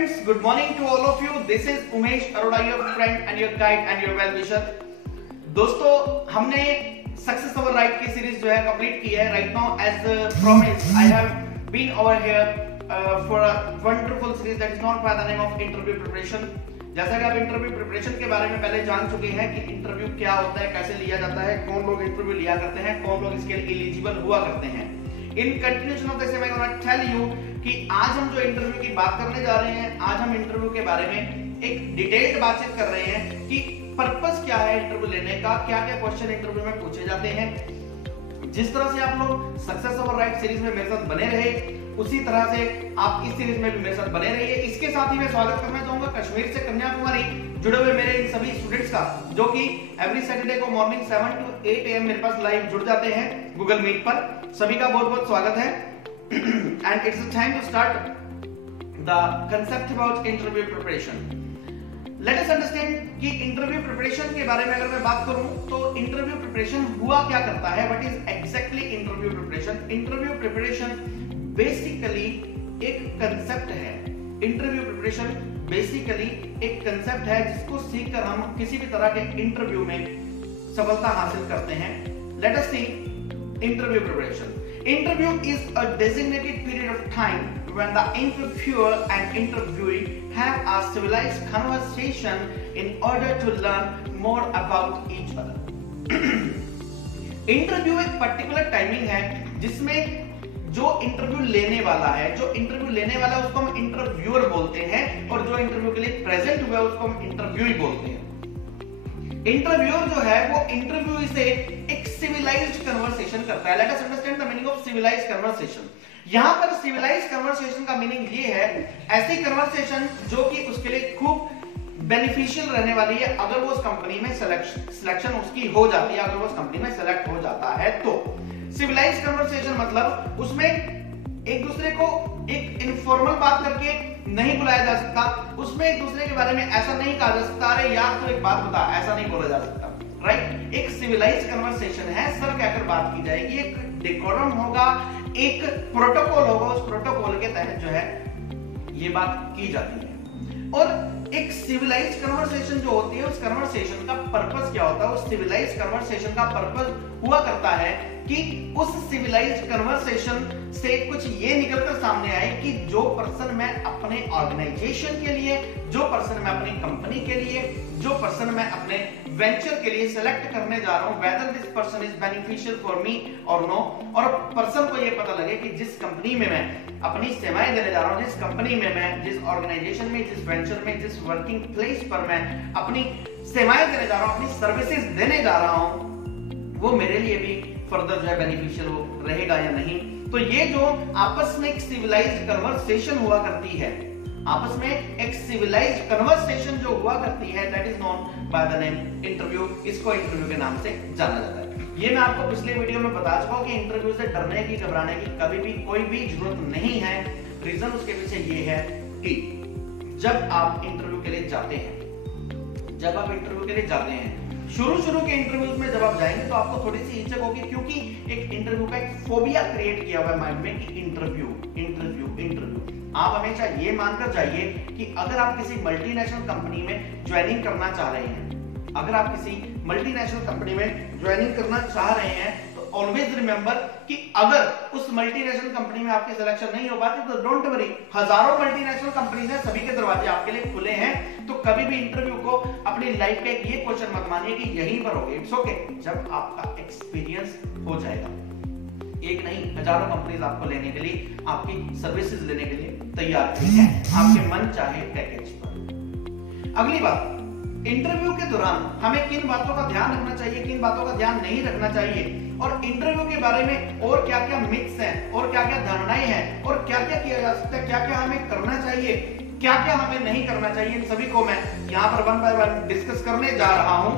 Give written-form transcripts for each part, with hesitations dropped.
friends, good morning to all of you. This is Umesh Arora, your friend and your guide and your well wisher. दोस्तों, हमने success over right की series जो है complete की है. Right now as promised I have been over here for a wonderful series that is not by the name of interview preparation. जैसा कि आप इंटरव्यू प्रिपरेशन के बारे में पहले जान चुके हैं कि इंटरव्यू क्या होता है, कैसे लिया जाता है, कौन लोग इंटरव्यू लिया करते हैं, कौन लोग इसके लिए एलिजिबल हुआ करते हैं. In continuation of this I want to tell you कि आज हम जो इंटरव्यू की बात करने जा रहे हैं, आज हम इंटरव्यू के बारे में एक डिटेल्ड बातचीत कर रहे हैं कि पर्पस क्या है इंटरव्यू लेने का, क्या क्या क्वेश्चन इंटरव्यू में पूछे जाते हैं. जिस तरह से आप लोग सक्सेस ओवर राइट सीरीज में मेरे साथ बने रहे, उसी तरह से आप इस सीरीज में भी मेरे साथ बने रहिए. इसके साथ ही मैं स्वागत करना चाहूंगा कश्मीर से कन्याकुमारी जुड़े हुए मेरे इन सभी स्टूडेंट्स का, जो कि एवरी सैटरडे को मॉर्निंग 7 to 8 AM मेरे पास लाइव जुड़ जाते हैं गूगल मीट पर. सभी का बहुत बहुत स्वागत है. And it's a time to start the concept about interview preparation. Let us understand कि इंटरव्यू प्रिपरेशन के बारे में अगर मैं बात करूं तो इंटरव्यू प्रिपरेशन हुआ क्या करता है, what is exactly interview preparation. Interview preparation basically एक कंसेप्ट है. इंटरव्यू प्रिपरेशन बेसिकली एक कंसेप्ट है जिसको सीखकर हम किसी भी तरह के इंटरव्यू में सफलता हासिल करते हैं. Let us see interview preparation. Interview is a designated period of time when the interviewer and interviewee have a civilized conversation in order to learn more about each other. Interview एक particular timing है जिसमें जो interview लेने वाला है, उसको हम interviewer बोलते हैं, और जो इंटरव्यू के लिए प्रेजेंट हुआ है उसको हम इंटरव्यूई बोलते हैं. इंटरव्यूअर जो है वो इंटरव्यू से एक सिविलाइज्ड कन्वर्सेशन करता है. Let us understand the meaning of civilised conversation. यहां पर सिविलाइज्ड कन्वर्सेशन का मीनिंग ये है, ऐसी कन्वर्सेशन जो कि उसके लिए खूब बेनिफिशियल रहने वाली है अगर वो उस कंपनी में सिलेक्शन उसकी हो जाती है, अगर वो उस कंपनी में सेलेक्ट हो जाता है. तो सिविलाइज्ड कन्वर्सेशन मतलब उसमें एक दूसरे को एक इनफॉर्मल बात करके नहीं बुलाया जा सकता, उसमें एक दूसरे के बारे में ऐसा नहीं कहा जा सकता, अरे यार तो एक बात बता, ऐसा नहीं बोला जा सकता. राइट, एक सिविलाइज्ड कन्वर्सेशन है, सर कहकर बात की जाएगी, एक डेकोरम होगा, एक प्रोटोकॉल होगा, उस प्रोटोकॉल के तहत जो है ये बात की जाती है. और एक सिविलाइज्ड कन्वर्सेशन जो होती है, उस कन्वर्सेशन का पर्पस क्या होता है, उस सिविलाइज्ड कन्वर्सेशन का पर्पस हुआ करता है कि उस सिविलाइज्ड कन्वर्सेशन से कुछ ये निकलकर सामने आए कि जो पर्सन मैं अपने ऑर्गेनाइजेशन के लिए, जो पर्सन मैं अपनी कंपनी के लिए, जो पर्सन मैं अपने वेंचर के लिए सिलेक्ट करने जा रहा हूं, whether this person is beneficial for me और नो, और पर्सन को ये पता लगे कि जिस कंपनी में मैं अपनी सेवाएं देने जा रहा हूं, जिस कंपनी में मैं, जिस ऑर्गेनाइजेशन में, जिस वेंचर में, जिस वर्किंग प्लेस पर मैं अपनी सेवाएं देने जा रहा हूं, अपनी सर्विसेज देने जा रहा हूं, वो मेरे लिए भी फर्दर जो है बेनिफिशियल रहेगा या नहीं. तो ये जो आपस में एक सिविलाइज्ड कन्वर्सेशन हुआ करती है, आपस में एक सिविलाइज्ड कन्वर्सेशन जो हुआ करती है, that is known by the name interview. इसको इंटरव्यू के नाम से जाना जाता है. ये मैं आपको पिछले वीडियो में बता चुका हूं कि इंटरव्यू से डरने की, घबराने की कभी भी कोई भी जरूरत नहीं है. रीजन उसके पीछे ये है कि जब आप इंटरव्यू के लिए जाते हैं, शुरू के इंटरव्यूज में जब आप जाएंगे तो आपको थोड़ी सी हिचक होगी, क्योंकि एक इंटरव्यू का एक फोबिया क्रिएट किया हुआ है माइंड में कि इंटरव्यू. आप हमेशा ये मानकर जाइए कि अगर आप किसी मल्टीनेशनल कंपनी में ज्वाइनिंग करना चाह रहे हैं, तो ऑलवेज रिमेंबर कि अगर उस मल्टीनेशनल कंपनी में आपकी सिलेक्शन नहीं हो पाती तो डोंट वरी, हजारों मल्टीनेशनल कंपनीज हैं, सभी के दरवाजे आपके लिए खुले हैं. तो कभी भी इंटरव्यू को अपनी लाइफ का ये क्वेश्चन मत मानिए कि यहीं पर होगा. इट्स ओके, जब आपका एक्सपीरियंस हो जाएगा. एक नहीं, हजारों कंपनीज आपको लेने के लिए, आपकी सर्विसेज लेने के लिए तैयार हैं, आपके मन चाहे पैकेज पर. अगली बात, इंटरव्यू के दौरान हमें किन बातों का ध्यान रखना चाहिए, किन बातों का ध्यान नहीं रखना चाहिए, और इंटरव्यू के बारे में और क्या क्या मिथ्स हैं, और क्या क्या धारणाएं हैं, और क्या क्या किया जा सकता है, क्या क्या हमें करना चाहिए, क्या क्या हमें नहीं करना चाहिए, इन सभी को मैं यहां पर वन बाय वन डिस्कस करने जा रहा हूं.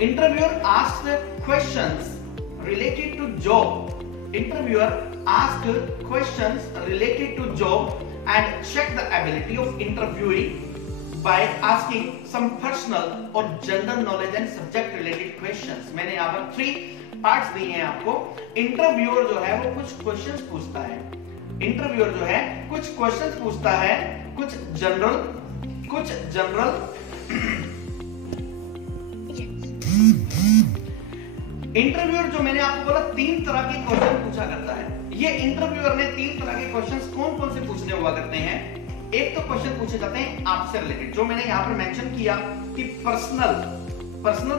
Interviewer asked questions related to job. Interviewer asked questions related to job and check the ability of interviewee by asking some personal or general knowledge and subject related questions. मैंने यहाँ पर 3 parts दिए हैं आपको. इंटरव्यूअर जो है वो कुछ क्वेश्चंस पूछता है. इंटरव्यूअर जो है कुछ क्वेश्चंस पूछता है, कुछ जनरल इंटरव्यूअर जो मैंने आपको बोला 3 तरह के क्वेश्चन पूछा करता है। ये इंटरव्यूअर ने 3 तरह के क्वेश्चंस कौन कौन से पूछने हुआ करते हैं। एक तो क्वेश्चन पूछे जाते हैं आपसे रिलेटेड, जो मैंने यहाँ पर मेंशन किया कि पर्सनल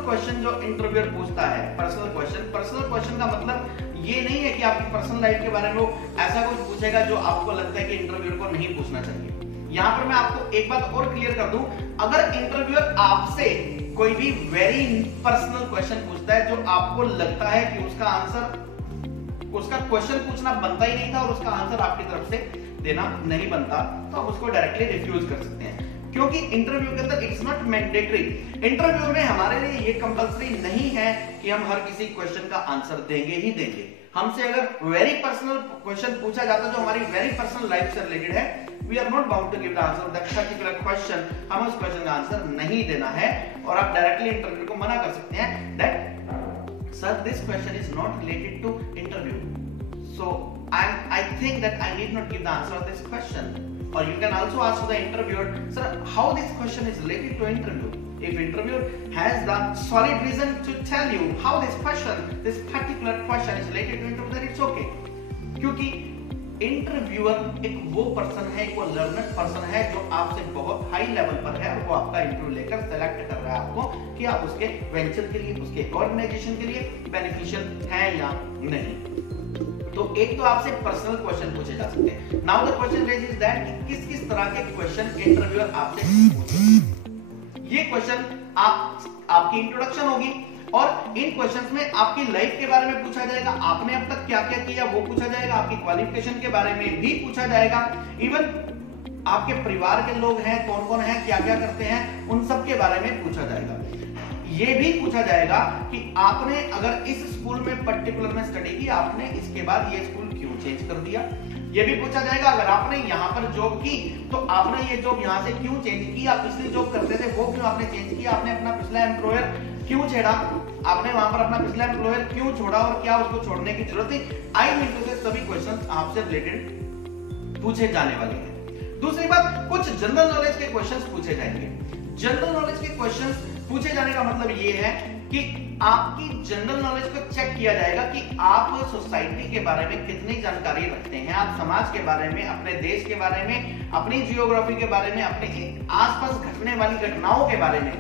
क्वेश्चन जो इंटरव्यूअर पूछता है। पर्सनल क्वेश्चन का मतलब ये नहीं है कि आपकी पर्सनल लाइफ के बारे में वो ऐसा कुछ पूछेगा जो आपको लगता है कि इंटरव्यूअर को नहीं पूछना चाहिए। यहाँ पर मैं आपको एक बात और क्लियर कर दूं, अगर इंटरव्यूअर आपसे कोई भी वेरी पर्सनल क्वेश्चन पूछता है जो आपको लगता है कि उसका क्वेश्चन पूछना बनता ही नहीं था और उसका आंसर आपकी तरफ से देना नहीं बनता, तो आप उसको डायरेक्टली रिफ्यूज कर सकते हैं। क्योंकि इंटरव्यू के अंदर इट्स नॉट मैंडेटरी, इंटरव्यू में हमारे लिए ये कंपलसरी नहीं है कि हम हर किसी क्वेश्चन का आंसर देंगे ही देंगे। हमसे अगर वेरी पर्सनल क्वेश्चन पूछा जाता है जो हमारी वेरी पर्सनल लाइफ से रिलेटेड है, we are not bound to give the answer of that particular question, हमें उस क्वेश्चन का आंसर नहीं देना है और आप डायरेक्टली इंटरव्यू को मना कर सकते हैं that sir this question is not related to interview, so I think that I need not give the answer of this question. Or you can also ask to the interviewer, sir, how this question is related to interview. If interviewer has the solid reason to tell you how this particular question is related to interview, then it's okay. क्योंकि interviewer एक वो person है, एक वो learner person है जो आपसे बहुत हाई लेवल पर है और वो आपका इंटरव्यू लेकर सेलेक्ट कर रहा है आपको कि आप उसके वेंचर के लिए, उसके ऑर्गेनाइजेशन के लिए बेनिफिशियल है या नहीं। तो एक तो आपसे पर्सनल क्वेश्चन पूछे जा सकते हैं। Now the question raise is that किस किस तरह के क्वेश्चन इंटरव्यूअर आपसे पूछेगा। ये क्वेश्चन आपकी इंट्रोडक्शन होगी और इन क्वेश्चंस में आपकी लाइफ के बारे में पूछा जाएगा, आपने अब तक क्या क्या किया वो पूछा जाएगा, आपकी क्वालिफिकेशन के बारे में भी पूछा जाएगा, इवन आपके परिवार के लोग हैं, कौन कौन है, क्या क्या करते हैं, उन सब के बारे में पूछा जाएगा। ये भी पूछा जाएगा कि आपने अगर इस स्कूल में पर्टिकुलर में स्टडी की, आपने इसके बाद ये स्कूल क्यों चेंज कर दिया। ये भी पूछा जाएगा अगर आपने यहाँ पर जॉब की तो आपने ये जॉब यहाँ से क्यों चेंज की, आप पिछली जॉब करते थे वो क्यों आपने चेंज किया, आपने अपना पिछला एम्प्लॉयर क्यों छेड़ा, आपने वहां पर अपना पिछला एम्प्लॉयर क्यों छोड़ा और क्या उसको छोड़ने की जरूरत थी। आई मीन टू से सभी क्वेश्चंस आपसे रिलेटेड पूछे जाने वाले हैं। दूसरी बात, कुछ जनरल नॉलेज के क्वेश्चंस पूछे जाएंगे। जनरल नॉलेज के क्वेश्चंस पूछे जाने का मतलब ये है कि आपकी जनरल नॉलेज को चेक किया जाएगा कि आप सोसाइटी के बारे में कितनी जानकारी रखते हैं, आप समाज के बारे में, अपने देश के बारे में, अपनी जियोग्राफी के बारे में, अपने आसपास घटने वाली घटनाओं के बारे में,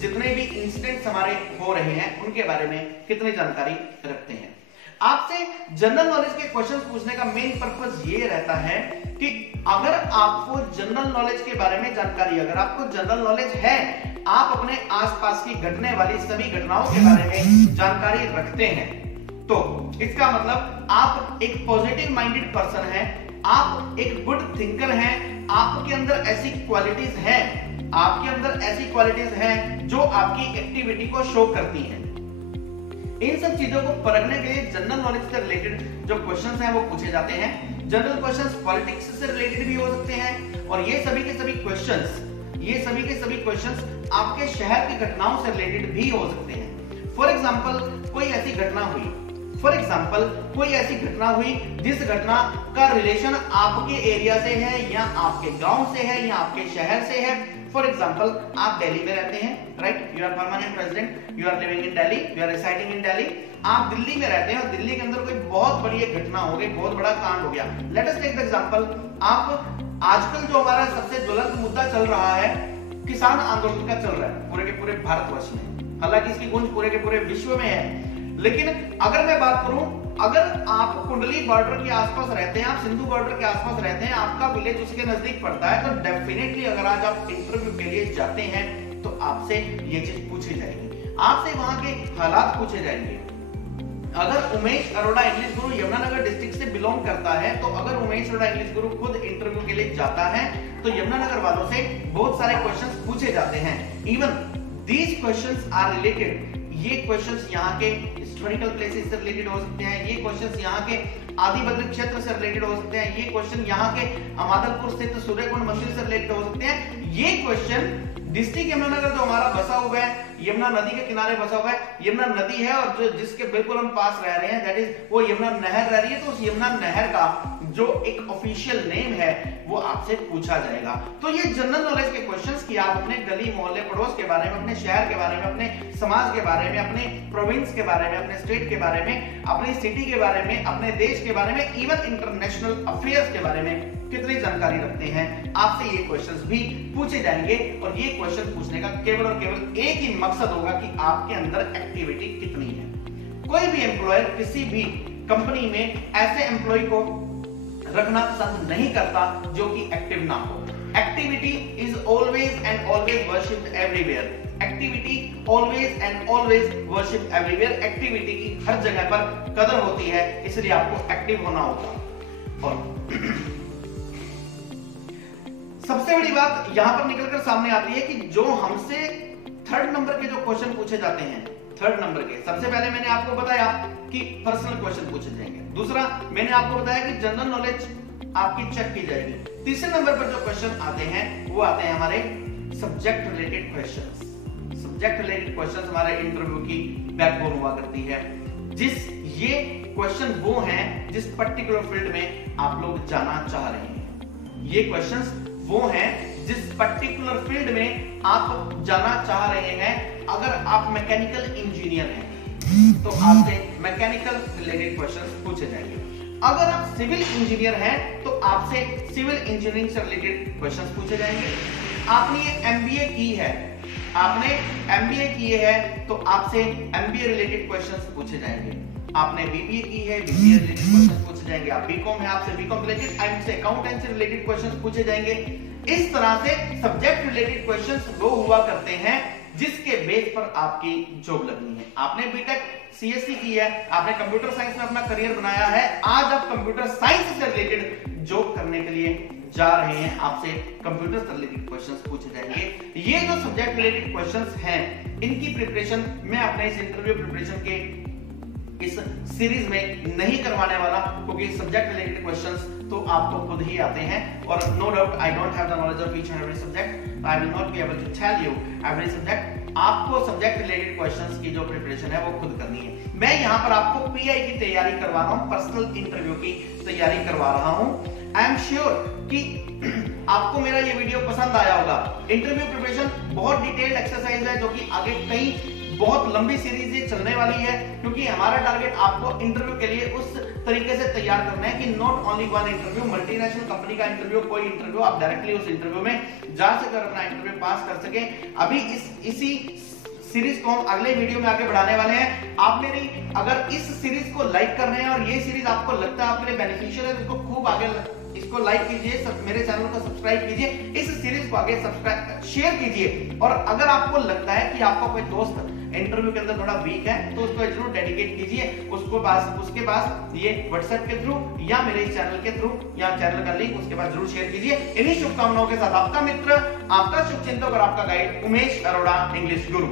जितने भी इंसिडेंट्स हमारे हो रहे हैं उनके बारे में कितनी जानकारी रखते हैं। आपसे जनरल नॉलेज के क्वेश्चंस पूछने का मेन पर्पस ये रहता है कि अगर आपको जनरल नॉलेज के बारे में जानकारी, अगर आपको जनरल नॉलेज है, आप अपने आसपास की घटने वाली सभी घटनाओं के बारे में जानकारी रखते हैं, तो इसका मतलब आप एक पॉजिटिव माइंडेड पर्सन हैं, आप एक गुड थिंकर हैं, आपके अंदर ऐसी क्वालिटीज हैं, आपके अंदर ऐसी क्वालिटीज हैं जो आपकी एक्टिविटी को शो करती हैं। इन सब चीजों को परखने के लिए जनरल नॉलेज से रिलेटेड जो क्वेश्चंस हैं वो पूछे जाते हैं। जनरल क्वेश्चंस पॉलिटिक्स से रिलेटेड भी हो सकते हैं और ये सभी के सभी क्वेश्चंस आपके शहर की घटनाओं से रिलेटेड भी हो सकते हैं। फॉर एग्जांपल कोई ऐसी घटना हुई जिस घटना का रिलेशन आपके एरिया से है या आपके गांव से है या आपके शहर से है। फॉर एग्जाम्पल आप दिल्ली में रहते हैं, right, you are permanent resident, you are living in Delhi, you are residing in Delhi. आप दिल्ली में रहते हैं और दिल्ली के अंदर कोई बहुत बड़ी घटना हो गई, बहुत बड़ा कांड हो गया। Let us take the example, आप आजकल जो हमारा सबसे ज्वलंत मुद्दा चल रहा है, किसान आंदोलन का चल रहा है पूरे के पूरे भारतवर्ष में, हालांकि इसकी गूंज पूरे के पूरे विश्व में है। लेकिन अगर मैं बात करूं, अगर आप कुंडली बॉर्डर के आसपास रहते हैं, आप सिंधु बॉर्डर के आसपास रहते हैं, आपका विलेज उसके नजदीक पड़ता है, तो डेफिनेटली अगर आज आप इंटरव्यू के लिए जाते हैं तो आपसे ये चीज पूछी जाएगी, आपसे वहां के हालात पूछे जाएंगे। अगर उमेश अरोड़ा इंग्लिश गुरु यमुनानगर डिस्ट्रिक्ट से बिलोंग करता है, तो अगर उमेश अरोड़ा इंग्लिश गुरु खुद इंटरव्यू के लिए जाता है तो यमुनानगर वालों से बहुत सारे क्वेश्चंस पूछे जाते हैं। Even these questions are related, ये क्वेश्चंस यहाँ के हिस्टोरिकल प्लेसेस से रिलेटेड हो सकते हैं, ये क्वेश्चंस यहाँ के आदिबद्र क्षेत्र से रिलेटेड हो सकते हैं, ये क्वेश्चन यहाँ के अमादलपुर स्थित सूर्यकुंड मंदिर से रिलेटेड हो सकते हैं। ये क्वेश्चन डिस्ट्रिक्ट यमुनानगर जो हमारा बसा हुआ है, यमुना नदी के किनारे बसा हुआ है, यमुना नदी है और जो जिसके बिल्कुल हम पास रह रहे हैं, दैट इज वो यमुना नहर रह रही है, तो उस यमुना नहर का जो एक ऑफिशियल नेम है वो आपसे पूछा जाएगा। तो ये जनरल नॉलेज के क्वेश्चंस कि आप अपने गली मोहल्ले पड़ोस के बारे में, अपने शहर के बारे में, अपने समाज के बारे में, अपने प्रोविंस के बारे में, अपने स्टेट के बारे में, अपनी सिटी के बारे में, अपने देश के बारे में, इवन इंटरनेशनल अफेयर्स के बारे में कितनी जानकारी रखते हैं, आपसे ये क्वेश्चंस भी पूछे जाएंगे। और ये क्वेश्चन पूछने का केवल और केवल एक ही मकसद होगा कि आपके अंदर एक्टिविटी कितनी है। कोई भी एम्प्लॉयर किसी भी कंपनी में ऐसे एम्प्लॉय को रखना पसंद नहीं करता जो कि एक्टिव ना हो। Activity is always and always worshipped everywhere. Activity always and always worshipped everywhere. Activity की हर जगह पर कदर होती है, इसलिए आपको एक्टिव होना होगा। और सबसे बड़ी बात यहां पर निकलकर सामने आती है कि जो हमसे थर्ड नंबर के जो क्वेश्चन पूछे जाते हैं, थर्ड नंबर के, सबसे पहले मैंने आपको बताया कि पर्सनल क्वेश्चन पूछे जाएंगे। दूसरा मैंने आपको बताया कि जनरल नॉलेज आपकी चेक की जाएगी। तीसरे नंबर पर जो क्वेश्चन आते हैं वो आते हैं हमारे subject related questions. Subject related questions हमारे इंटरव्यू की बैकबोन हुआ करती है। ये क्वेश्चन वो हैं जिस पर्टिकुलर फील्ड में आप लोग जाना चाह रहे हैं। ये क्वेश्चंस वो हैं जिस पर्टिकुलर फील्ड में आप जाना चाह रहे हैं। अगर आप मैकेनिकल इंजीनियर हैं तो आपसे मैकेनिकल रिलेटेड क्वेश्चंस पूछे जाएंगे। अगर आप सिविल इंजीनियर हैं तो आपसे सिविल इंजीनियरिंग से रिलेटेड क्वेश्चंस पूछे जाएंगे। आपने एमबीए की है, आपने एमबीए किए हैं तो आपसे एमबीए रिलेटेड क्वेश्चंस पूछे जाएंगे। आपने बीबीए की है, बीबीए रिलेटेड क्वेश्चंस पूछे जाएंगे। आप बीकॉम है, आपसे बीकॉम रिलेटेड, आपसे अकाउंटेंसी रिलेटेड क्वेश्चंस पूछे जाएंगे। इस तरह से सब्जेक्ट रिलेटेड क्वेश्चंस वो हुआ करते हैं जिसके बेस पर आपकी जॉब लगनी है। आपने बीटेक सीएससी की है, आपने कंप्यूटर साइंस में अपना करियर बनाया है, आज आप कंप्यूटर साइंस से रिलेटेड जॉब करने के लिए जा रहे हैं, आपसे कंप्यूटर से रिलेटेड क्वेश्चंस पूछे जाएंगे। ये जो सब्जेक्ट रिलेटेड क्वेश्चंस हैं, इनकी प्रिपरेशन मैं अपने इस इंटरव्यू प्रिपरेशन के इस सीरीज में नहीं करवाने वाला, क्योंकि सब्जेक्ट रिलेटेड क्वेश्चंस तो आपको खुद ही आते हैं। और no doubt I don't have the knowledge of each and every subject, I will not be able to tell you every subject. आपको सब्जेक्ट रिलेटेड क्वेश्चंस की जो प्रिपरेशन है वो खुद करनी है। मैं यहाँ पर आपको पीआई की तैयारी करवा रहा हूँ, पर्सनल इंटरव्यू की तैयारी करवा रहा हूँ। आई एम श्योर कि आपको मेरा ये वीडियो पसंद आया होगा। इंटरव्यू प्रिपरेशन बहुत डिटेल्ड एक्सरसाइज है जो कि आगे कई बहुत लंबी सीरीज ये चलने वाली है, क्योंकि हमारा टारगेट आपको इंटरव्यू के लिए उस तरीके से तैयार करना है कि not only one interview, multinational company का इंटरव्यू, कोई इंटरव्यू, आप डायरेक्टली उस इंटरव्यू में जा सके और अपना इंटरव्यू पास कर सके। अभी इसी सीरीज को हम अगले वीडियो में आगे बढ़ाने वाले हैं। आप मेरी अगर इस सीरीज को लाइक कर रहे हैं और ये सीरीज आपको लगता है आपके लिए बेनिफिशियल है, तो इसको खूब आगे इसको लाइक कीजिए, मेरे चैनल को सब्सक्राइब कीजिए, इस सीरीज को आगे सब्सक्राइब शेयर कीजिए। और अगर आपको लगता है कि आपका कोई दोस्त इंटरव्यू के अंदर थोड़ा वीक है तो उसको जरूर डेडिकेट कीजिए, उसके पास ये व्हाट्सएप के थ्रू या मेरे चैनल के थ्रू या चैनल का लिंक उसके पास जरूर शेयर कीजिए। इन्हीं शुभकामनाओं के साथ आपका मित्र, आपका शुभचिंतक और आपका गाइड उमेश अरोड़ा, इंग्लिश गुरु।